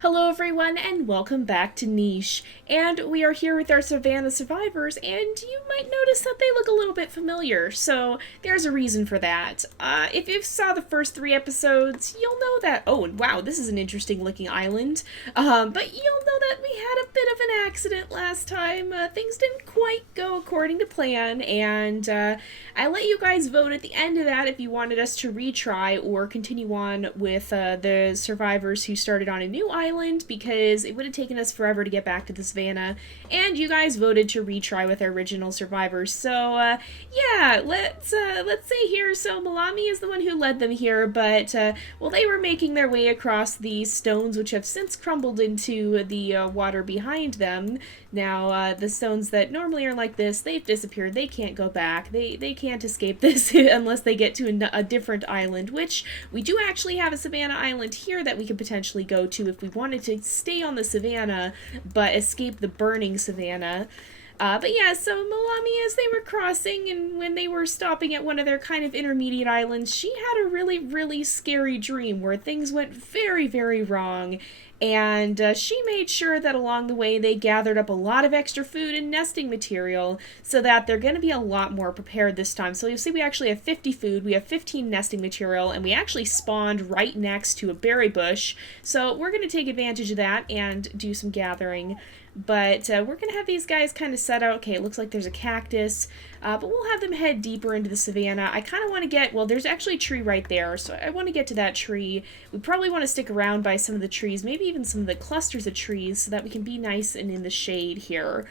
Hello everyone and welcome back to Niche. And we are here with our Savanna survivors, and you might notice that they look a little bit familiar, so there's a reason for that. If you saw the first 3 episodes, you'll know that, oh wow, this is an interesting looking island. But you'll know that we had a bit of an accident last time. Things didn't quite go according to plan, and I let you guys vote at the end of that if you wanted us to retry or continue on with the survivors who started on a new island, because it would have taken us forever to get back to the Savanna, and you guys voted to retry with our original survivors. So yeah, let's say here. So Melami is the one who led them here, but while they were making their way across the stones, which have since crumbled into the water behind them. Now, the stones that normally are like this, they've disappeared. They can't go back. They can't escape this unless they get to a different island, which we do actually have a Savanna island here that we could potentially go to if we wanted to stay on the Savanna but escape the burning Savanna. But yeah, so Melami, as they were crossing and when they were stopping at one of their kind of intermediate islands, she had a really, really scary dream where things went very, very wrong. And she made sure that along the way they gathered up a lot of extra food and nesting material so that they're going to be a lot more prepared this time. So you'll see we actually have 50 food, we have 15 nesting material, and we actually spawned right next to a berry bush. So we're going to take advantage of that and do some gathering. But we're going to have these guys kind of set out. Okay, it looks like there's a cactus, but we'll have them head deeper into the Savanna. I kind of want to get, well, there's actually a tree right there, so I want to get to that tree. We probably want to stick around by some of the trees, maybe even some of the clusters of trees, so that we can be nice and in the shade here.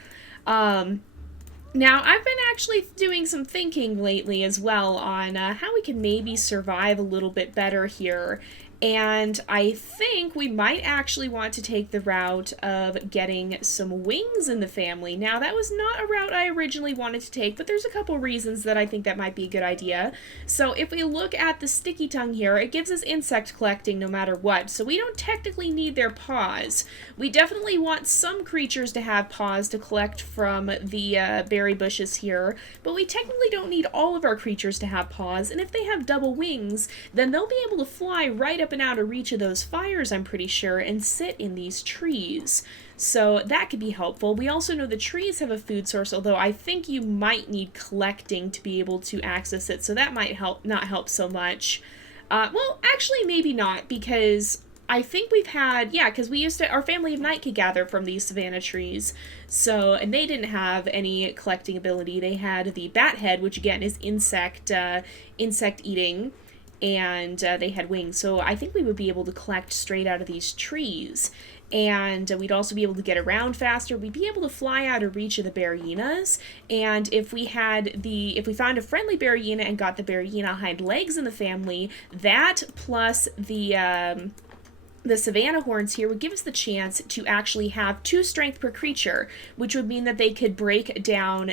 Now, I've been actually doing some thinking lately as well on how we can maybe survive a little bit better here. And I think we might actually want to take the route of getting some wings in the family. Now, that was not a route I originally wanted to take, but there's a couple reasons that I think that might be a good idea. So if we look at the sticky tongue here, it gives us insect collecting no matter what. So we don't technically need their paws. We definitely want some creatures to have paws to collect from the berry bushes here, but we technically don't need all of our creatures to have paws. And if they have double wings, then they'll be able to fly right up and out of reach of those fires, I'm pretty sure, and sit in these trees. So that could be helpful. We also know the trees have a food source, although I think you might need collecting to be able to access it, so that might not help so much. Well, actually, maybe not, because I think we've had, yeah, because we used to, our family of night could gather from these savanna trees, so, and they didn't have any collecting ability. They had the bat head, which again is insect eating, and they had wings, so I think we would be able to collect straight out of these trees. And we'd also be able to get around faster. We'd be able to fly out of reach of the berryinas, and if we found a friendly berryina and got the berryina hind legs in the family, that plus the Savanna horns here would give us the chance to actually have 2 strength per creature, which would mean that they could break down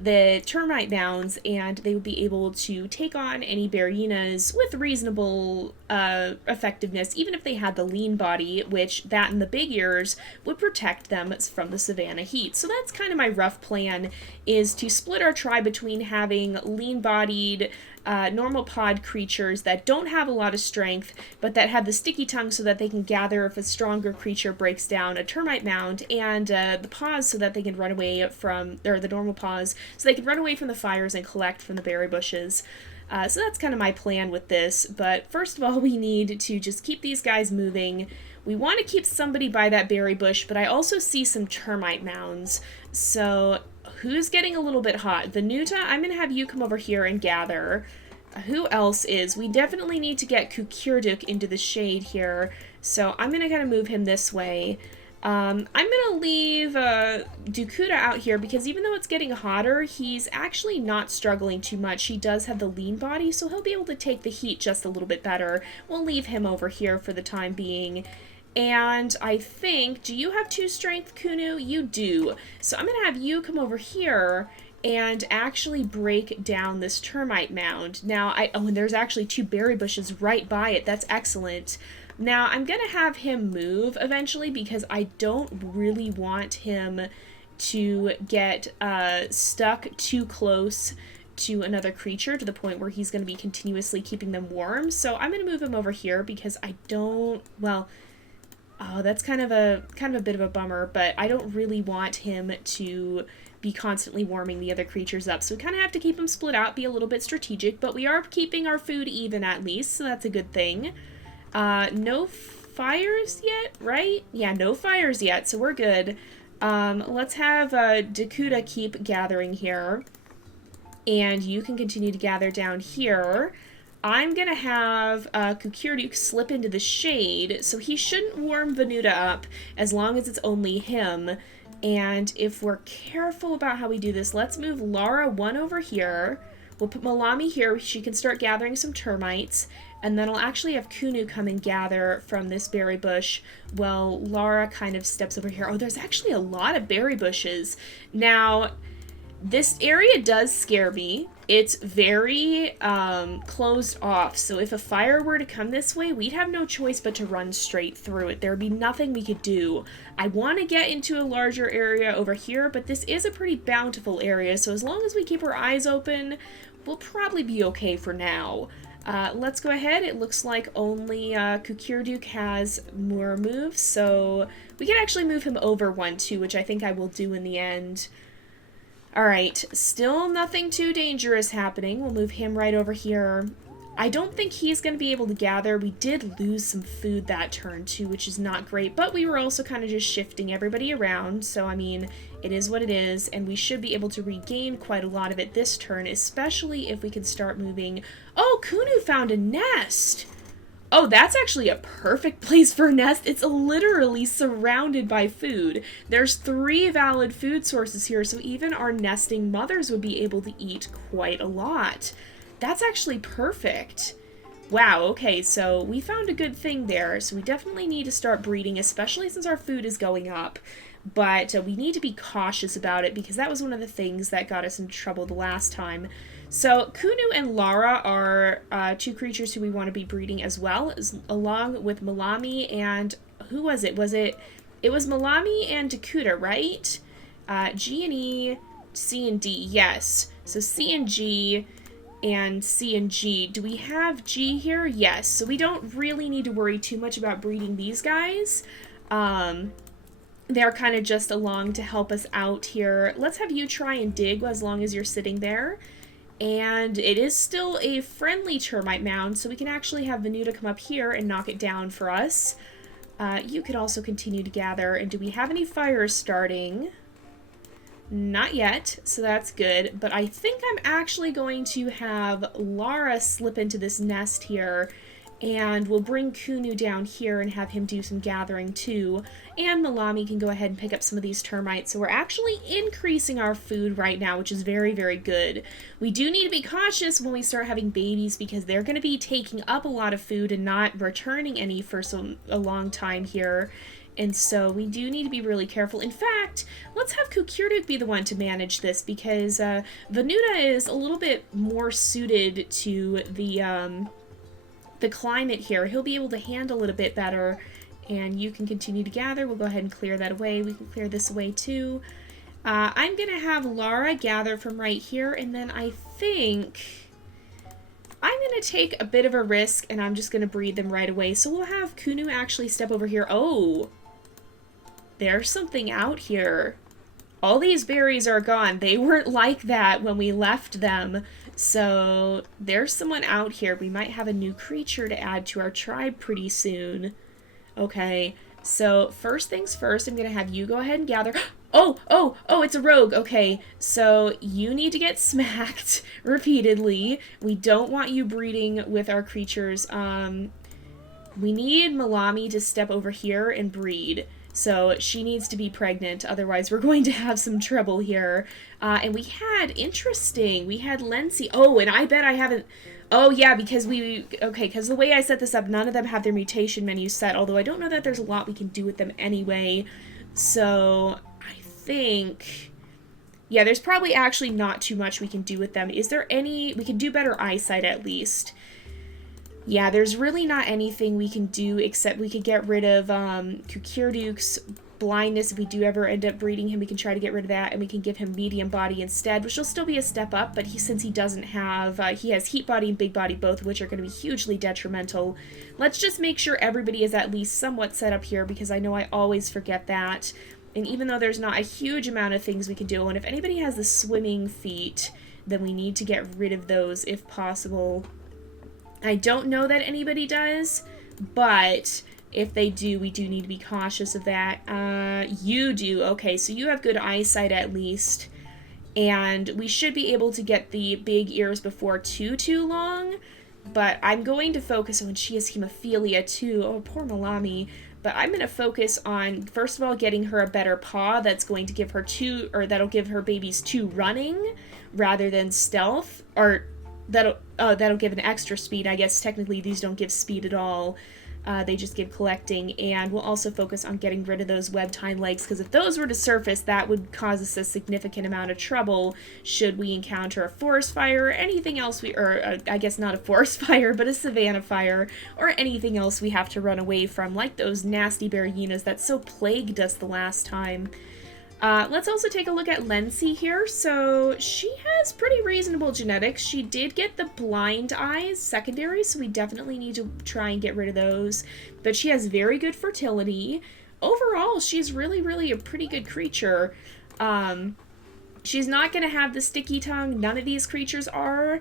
the termite mounds, and they would be able to take on any berryinas with reasonable effectiveness, even if they had the lean body, which that and the big ears would protect them from the Savanna heat. So that's kind of my rough plan, is to split our tribe between having lean-bodied normal pod creatures that don't have a lot of strength, but that have the sticky tongue so that they can gather if a stronger creature breaks down a termite mound, and the paws so that they can run away from, or the normal paws, so they can run away from the fires and collect from the berry bushes. So that's kind of my plan with this, but first of all, we need to just keep these guys moving. We want to keep somebody by that berry bush, but I also see some termite mounds. So who's getting a little bit hot? Venuta, I'm going to have you come over here and gather. Who else is? We definitely need to get Kukirduk into the shade here, so I'm going to kind of move him this way. I'm going to leave Dukuda out here because even though it's getting hotter, he's actually not struggling too much. He does have the lean body, so he'll be able to take the heat just a little bit better. We'll leave him over here for the time being. And I think, do you have 2 strength, Kunu? You do. So I'm going to have you come over here and actually break down this termite mound. Now, and there's actually 2 berry bushes right by it. That's excellent. Now, I'm going to have him move eventually because I don't really want him to get stuck too close to another creature to the point where he's going to be continuously keeping them warm. So I'm going to move him over here because I don't, well, Oh, that's kind of a bit of a bummer, but I don't really want him to be constantly warming the other creatures up. So we kind of have to keep them split out, be a little bit strategic, but we are keeping our food even at least, so that's a good thing. No fires yet, right? Yeah, no fires yet, so we're good. Let's have Dakuda keep gathering here, and you can continue to gather down here. I'm gonna have Kukirdu slip into the shade, so he shouldn't warm Venuta up as long as it's only him. And if we're careful about how we do this, let's move Lara 1 over here. We'll put Melami here. She can start gathering some termites. And then I'll actually have Kunu come and gather from this berry bush while Lara kind of steps over here. Oh, there's actually a lot of berry bushes. Now, this area does scare me. It's very closed off, so if a fire were to come this way, we'd have no choice but to run straight through it. There'd be nothing we could do. I want to get into a larger area over here, but this is a pretty bountiful area, so as long as we keep our eyes open, we'll probably be okay for now. Let's go ahead. It looks like only Kukirduk has more moves, so we can actually move him over 1 too, which I think I will do in the end. Alright, still nothing too dangerous happening. We'll move him right over here. I don't think he's going to be able to gather. We did lose some food that turn too, which is not great, but we were also kind of just shifting everybody around, so I mean, it is what it is, and we should be able to regain quite a lot of it this turn, especially if we can start moving. Oh, Kunu found a nest! Oh, that's actually a perfect place for a nest. It's literally surrounded by food. There's 3 valid food sources here, so even our nesting mothers would be able to eat quite a lot. That's actually perfect. Wow, okay, so we found a good thing there, so we definitely need to start breeding, especially since our food is going up. But we need to be cautious about it, because that was one of the things that got us into trouble the last time. So Kunu and Lara are 2 creatures who we want to be breeding as well, along with Melami and... who was it? It was Melami and Dakuda, right? G and E, C and D, yes. So C and G and C and G. Do we have G here? Yes. So we don't really need to worry too much about breeding these guys. They're kind of just along to help us out here. Let's have you try and dig as long as you're sitting there. And it is still a friendly termite mound, so we can actually have Venuta come up here and knock it down for us. You could also continue to gather. And do we have any fires starting? Not yet, so that's good. But I think I'm actually going to have Lara slip into this nest here, and we'll bring Kunu down here and have him do some gathering too. And Melami can go ahead and pick up some of these termites. So we're actually increasing our food right now, which is very, very good. We do need to be cautious when we start having babies, because they're going to be taking up a lot of food and not returning any for a long time here. And so we do need to be really careful. In fact, let's have Kukirduk be the one to manage this, because Venuta is a little bit more suited to the climate here. He'll be able to handle it a bit better, and you can continue to gather. We'll go ahead and clear that away. We can clear this away too. I'm going to have Lara gather from right here, and then I think I'm going to take a bit of a risk, and I'm just going to breed them right away. So we'll have Kunu actually step over here. Oh, there's something out here. All these berries are gone. They weren't like that when we left them. So there's someone out here. We might have a new creature to add to our tribe pretty soon. Okay, so first things first, I'm going to have you go ahead and gather. Oh, it's a rogue. Okay, so you need to get smacked repeatedly. We don't want you breeding with our creatures. We need Melami to step over here and breed. So she needs to be pregnant, otherwise we're going to have some trouble here. And we had Lency. Oh, and I bet I haven't... Oh, yeah, because because the way I set this up, none of them have their mutation menu set, although I don't know that there's a lot we can do with them anyway. So I think... yeah, there's probably actually not too much we can do with them. Is there any... we can do better eyesight at least. Yeah, there's really not anything we can do except we could get rid of Kukirduk's blindness. If we do ever end up breeding him, we can try to get rid of that, and we can give him medium body instead, which will still be a step up, but since he doesn't have, he has heat body and big body, both of which are going to be hugely detrimental. Let's just make sure everybody is at least somewhat set up here, because I know I always forget that. And even though there's not a huge amount of things we can do, and if anybody has the swimming feet, then we need to get rid of those if possible. I don't know that anybody does, but if they do, we do need to be cautious of that. You do. Okay, so you have good eyesight at least. And we should be able to get the big ears before too long. But I'm going to focus on, she has hemophilia too. Oh, poor Melami. But I'm going to focus on, first of all, getting her a better paw that's going to give her that'll give her babies 2 running rather than stealth. Or that'll give an extra speed. I guess technically these don't give speed at all. They just give collecting, and we'll also focus on getting rid of those web-tined legs, because if those were to surface, that would cause us a significant amount of trouble should we encounter a forest fire or anything else I guess not a forest fire, but a savanna fire, or anything else we have to run away from, like those nasty bear hyenas that so plagued us the last time. Let's also take a look at Lency here. So she has pretty reasonable genetics. She did get the blind eyes secondary, so we definitely need to try and get rid of those. But she has very good fertility. Overall, she's really a pretty good creature. She's not going to have the sticky tongue. None of these creatures are.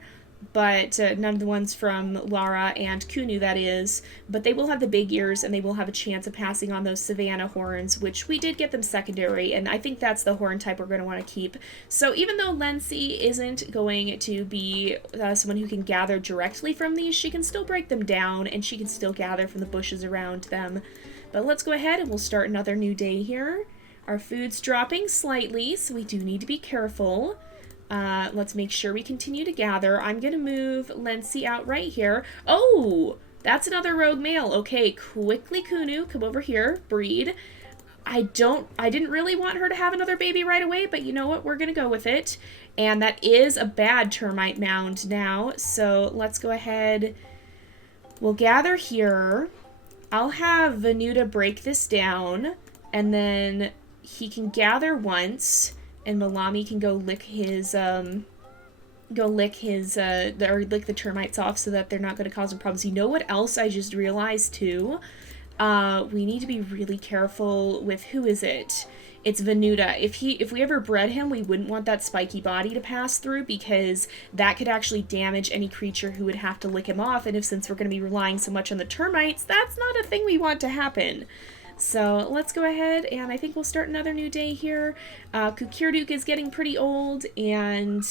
But none of the ones from Lara and Kunu, that is. But they will have the big ears, and they will have a chance of passing on those Savanna horns, which we did get them secondary, and I think that's the horn type we're going to want to keep. So even though Lency isn't going to be someone who can gather directly from these, she can still break them down, and she can still gather from the bushes around them. But let's go ahead, and we'll start another new day here. Our food's dropping slightly, so we do need to be careful. Let's make sure we continue to gather. I'm going to move Lency out right here. Oh, that's another rogue male. Okay, quickly, Kunu, come over here, breed. I didn't really want her to have another baby right away, but you know what? We're going to go with it. And that is a bad termite mound now. So let's go ahead. We'll gather here. I'll have Venuta break this down, and then he can gather once. And Melami can go lick the termites off so that they're not going to cause him problems. You know what else I just realized too? We need to be really careful with, who is it? It's Venuta. If we ever bred him, we wouldn't want that spiky body to pass through, because that could actually damage any creature who would have to lick him off. And since we're going to be relying so much on the termites, that's not a thing we want to happen. So let's go ahead, and I think we'll start another new day here. Kukirduk is getting pretty old, and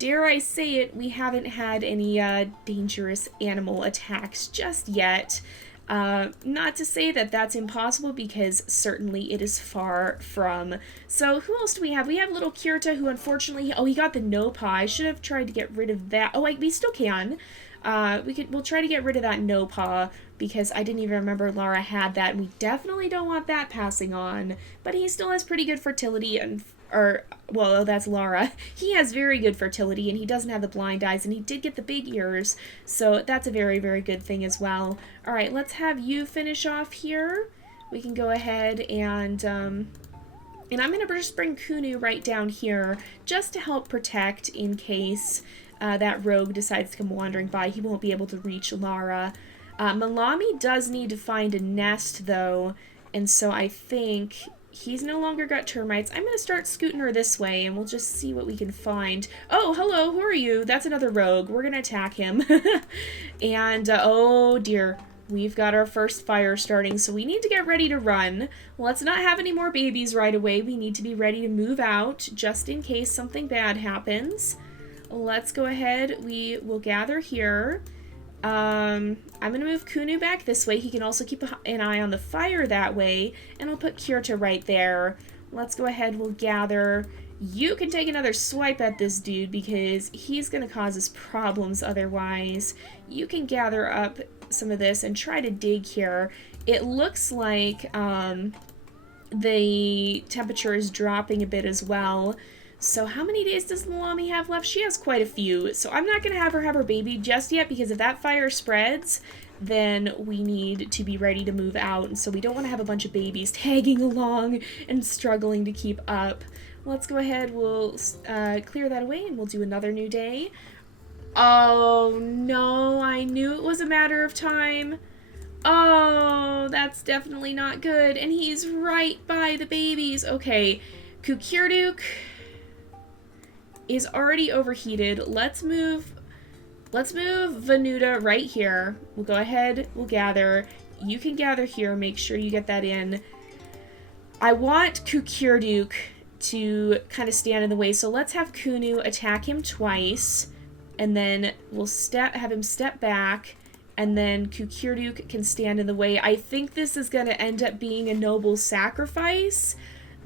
dare I say it, we haven't had any dangerous animal attacks just yet. Not to say that that's impossible, because certainly it is far from. So who else do we have? We have little Kirta, who unfortunately, he got the no paw. I should have tried to get rid of that. Oh, we still can. We'll try to get rid of that no paw, because I didn't even remember Lara had that, and we definitely don't want that passing on. But he still has pretty good fertility, well, that's Lara. He has very good fertility, and he doesn't have the blind eyes, and he did get the big ears, so that's a very good thing as well. Alright, let's have you finish off here. We can go ahead and I'm going to just bring Kunu right down here, just to help protect in case that rogue decides to come wandering by. He won't be able to reach Lara. Melami does need to find a nest, though, and so I think he's no longer got termites. I'm going to start scooting her this way, and we'll just see what we can find. Oh, hello, who are you? That's another rogue. We're going to attack him. And, oh dear, we've got our first fire starting, so we need to get ready to run. Let's not have any more babies right away. We need to be ready to move out, just in case something bad happens. Let's go ahead. We will gather here. I'm going to move Kunu back this way. He can also keep an eye on the fire that way. And we'll put Kirta right there. Let's go ahead. We'll gather. You can take another swipe at this dude, because he's going to cause us problems otherwise. You can gather up some of this and try to dig here. It looks like the temperature is dropping a bit as well. So how many days does Melami have left? She has quite a few. So I'm not going to have her baby just yet, because if that fire spreads, then we need to be ready to move out. And so we don't want to have a bunch of babies tagging along and struggling to keep up. Let's go ahead, we'll clear that away, and we'll do another new day. Oh no, I knew it was a matter of time. Oh, that's definitely not good. And he's right by the babies. Okay, Kukirduk is already overheated. Let's move Venuta right here. We'll go ahead, we'll gather. You can gather here, make sure you get that in. I want Kukirduk to kind of stand in the way, so let's have Kunu attack him twice, and then we'll have him step back, and then Kukirduk can stand in the way. I think this is going to end up being a noble sacrifice,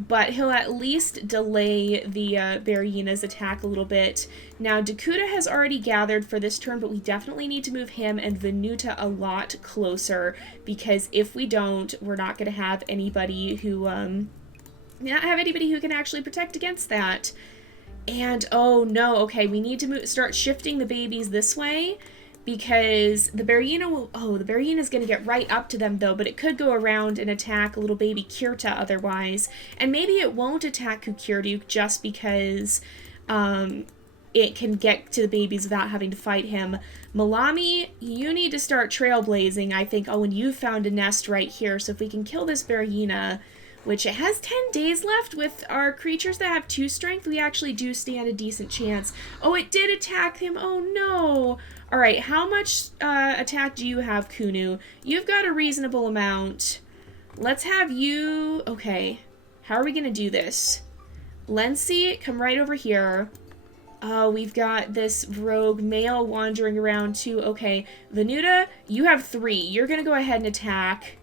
but he'll at least delay the Beryena's attack a little bit. Now, Dakuta has already gathered for this turn, but we definitely need to move him and Venuta a lot closer, because if we don't, we're not going to have anybody who, who can actually protect against that. And, oh no, okay, we need to start shifting the babies this way, because the Beryena's going to get right up to them, though, but it could go around and attack little baby Kirta otherwise. And maybe it won't attack Kukirduk just because it can get to the babies without having to fight him. Melami, you need to start trailblazing, I think. Oh, and you found a nest right here, so if we can kill this Beryena, which it has 10 days left with our creatures that have 2 strength, we actually do stand a decent chance. Oh, it did attack him. Oh, no. All right, how much attack do you have, Kunu? You've got a reasonable amount. Let's have you... Okay, how are we going to do this? Lency, come right over here. Oh, we've got this rogue male wandering around, too. Okay, Venuta, you have 3. You're going to go ahead and attack.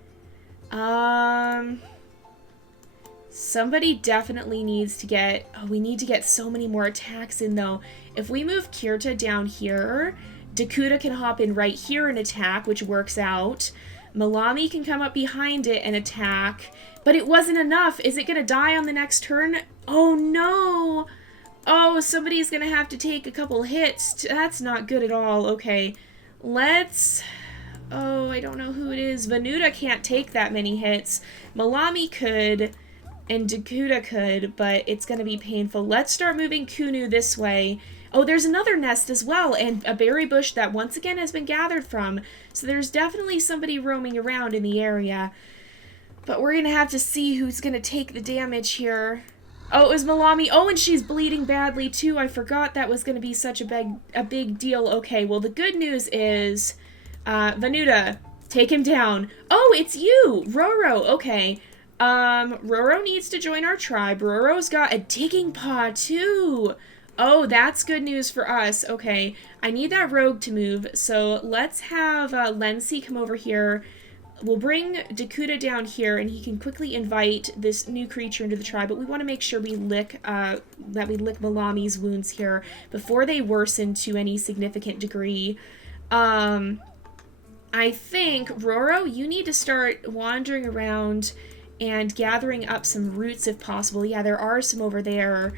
Somebody definitely needs to get... Oh, we need to get so many more attacks in, though. If we move Kirta down here... Dakuta can hop in right here and attack, which works out. Melami can come up behind it and attack. But it wasn't enough. Is it going to die on the next turn? Oh, no. Oh, somebody's going to have to take a couple hits. That's not good at all. Okay, let's... Oh, I don't know who it is. Venuta can't take that many hits. Melami could, and Dakuta could, but it's going to be painful. Let's start moving Kunu this way. Oh, there's another nest as well, and a berry bush that once again has been gathered from. So there's definitely somebody roaming around in the area. But we're going to have to see who's going to take the damage here. Oh, it was Melami. Oh, and she's bleeding badly too. I forgot that was going to be such a big deal. Okay, well the good news is, Venuta, take him down. Oh, it's you, Roro. Okay. Roro needs to join our tribe. Roro's got a digging paw too. Oh, that's good news for us. Okay, I need that rogue to move, so let's have Lency come over here. We'll bring Dakuta down here, and he can quickly invite this new creature into the tribe, but we want to make sure we lick Melami's wounds here before they worsen to any significant degree. I think, Roro, you need to start wandering around and gathering up some roots if possible. Yeah, there are some over there.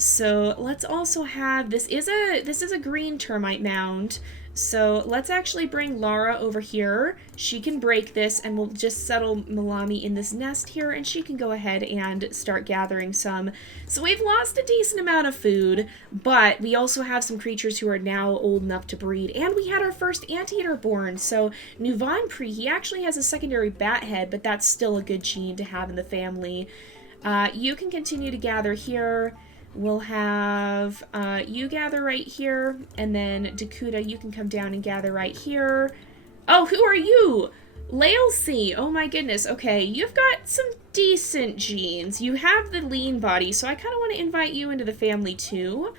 So let's also have, this is a green termite mound, so let's actually bring Lara over here. She can break this, and we'll just settle Melami in this nest here, and she can go ahead and start gathering some. So we've lost a decent amount of food, but we also have some creatures who are now old enough to breed, and we had our first anteater born. So Nuvanpri, he actually has a secondary bat head, but that's still a good gene to have in the family. You can continue to gather here. We'll have you gather right here, and then Dakuta, you can come down and gather right here. Oh, who are you? Laelcy. Oh my goodness. Okay, you've got some decent genes. You have the lean body, so I kind of want to invite you into the family too.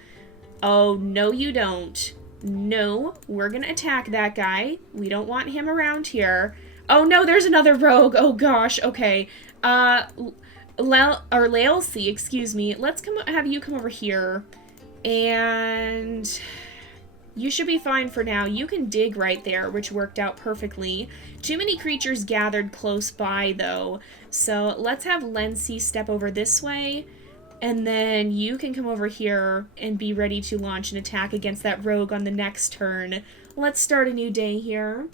Oh, no you don't. No, we're going to attack that guy. We don't want him around here. Oh no, there's another rogue. Oh gosh, okay. Laelcy, excuse me. Let's have you come over here, and you should be fine for now. You can dig right there, which worked out perfectly. Too many creatures gathered close by, though, so let's have Lency step over this way, and then you can come over here and be ready to launch an attack against that rogue on the next turn. Let's start a new day here.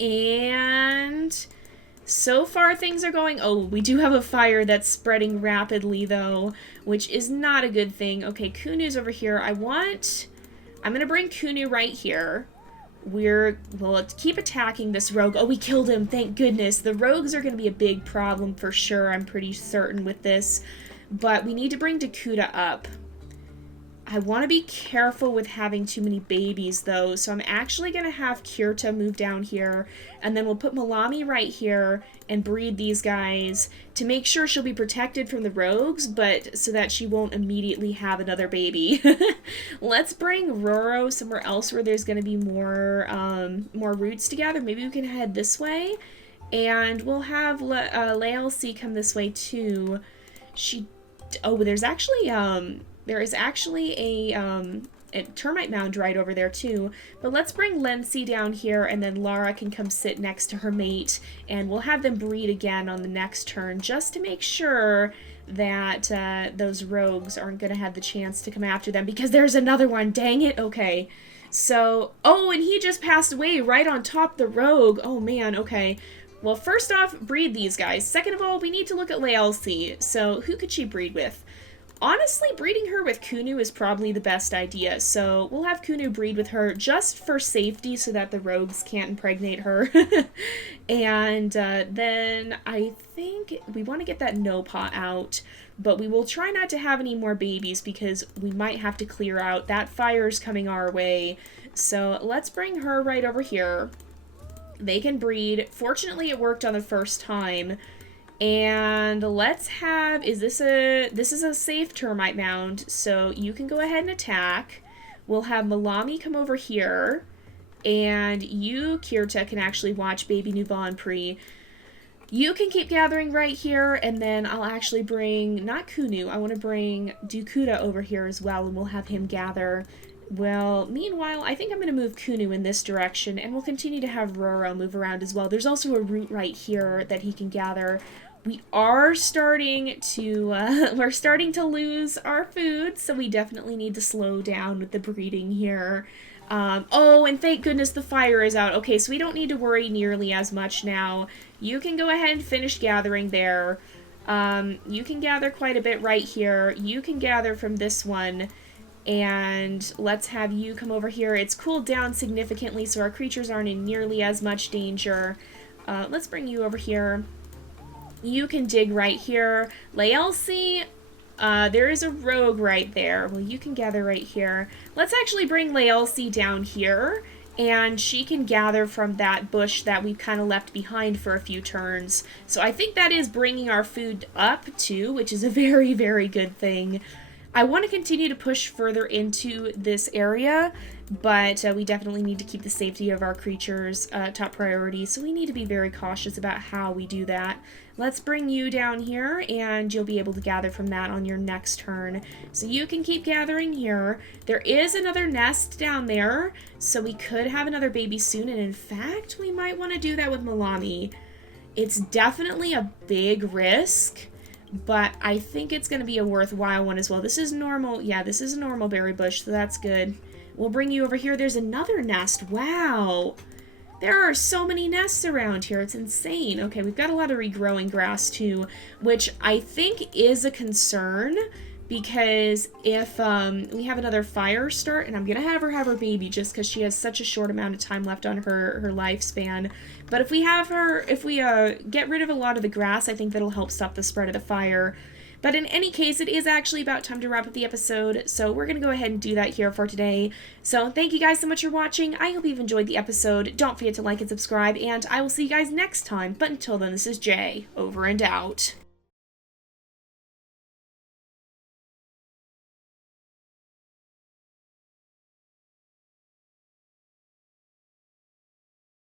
And so far things are going... Oh, we do have a fire that's spreading rapidly, though, which is not a good thing. Okay, Kunu's over here. I'm going to bring Kunu right here. Well, let's keep attacking this rogue. Oh, we killed him. Thank goodness. The rogues are going to be a big problem for sure. I'm pretty certain with this. But we need to bring Dakuda up. I want to be careful with having too many babies, though. So I'm actually going to have Kirta move down here. And then we'll put Melami right here and breed these guys to make sure she'll be protected from the rogues, but so that she won't immediately have another baby. Let's bring Roro somewhere else where there's going to be more roots to gather. Maybe we can head this way. And we'll have Laelcy come this way, too. There is actually a termite mound right over there too. But let's bring Lency down here, and then Lara can come sit next to her mate, and we'll have them breed again on the next turn, just to make sure that those rogues aren't going to have the chance to come after them, because there's another one. Dang it. Okay. So, oh, and he just passed away right on top of the rogue. Oh man, okay. Well, first off, breed these guys. Second of all, we need to look at Laelcy. So, who could she breed with? Honestly, breeding her with Kunu is probably the best idea, so we'll have Kunu breed with her just for safety so that the rogues can't impregnate her. And then I think we want to get that Nopa out, but we will try not to have any more babies because we might have to clear out. That fire's coming our way, so let's bring her right over here. They can breed. Fortunately, it worked on the first time. And let's have, this is a safe termite mound, so you can go ahead and attack. We'll have Melami come over here, and you, Kirta, can actually watch baby Nuban Pri. You can keep gathering right here, and then I'll actually bring, not Kunu, I want to bring Dakuda over here as well, and we'll have him gather. Well, meanwhile, I think I'm going to move Kunu in this direction, and we'll continue to have Roro move around as well. There's also a root right here that he can gather. We are starting to, we're starting to lose our food, so we definitely need to slow down with the breeding here. Oh, and thank goodness the fire is out. Okay, so we don't need to worry nearly as much now. You can go ahead and finish gathering there. You can gather quite a bit right here. You can gather from this one. And let's have you come over here. It's cooled down significantly, so our creatures aren't in nearly as much danger. Let's bring you over here. You can dig right here. Laelcy, there is a rogue right there. Well, you can gather right here. Let's actually bring Laelcy down here, and she can gather from that bush that we've kind of left behind for a few turns. So I think that is bringing our food up, too, which is a very, very good thing. I want to continue to push further into this area, but we definitely need to keep the safety of our creatures top priority, so we need to be very cautious about how we do that. Let's bring you down here, and you'll be able to gather from that on your next turn. So you can keep gathering here. There is another nest down there, so we could have another baby soon, and in fact, we might want to do that with Melami. It's definitely a big risk, but I think it's going to be a worthwhile one as well. This is normal. Yeah, this is a normal berry bush, so that's good. We'll bring you over here. There's another nest. Wow. There are so many nests around here. It's insane. Okay, we've got a lot of regrowing grass too, which I think is a concern because if we have another fire start, and I'm going to have her baby just because she has such a short amount of time left on her lifespan. But if we get rid of a lot of the grass, I think that'll help stop the spread of the fire. But in any case, it is actually about time to wrap up the episode, so we're going to go ahead and do that here for today. So thank you guys so much for watching. I hope you've enjoyed the episode. Don't forget to like and subscribe, and I will see you guys next time. But until then, this is Jay, over and out.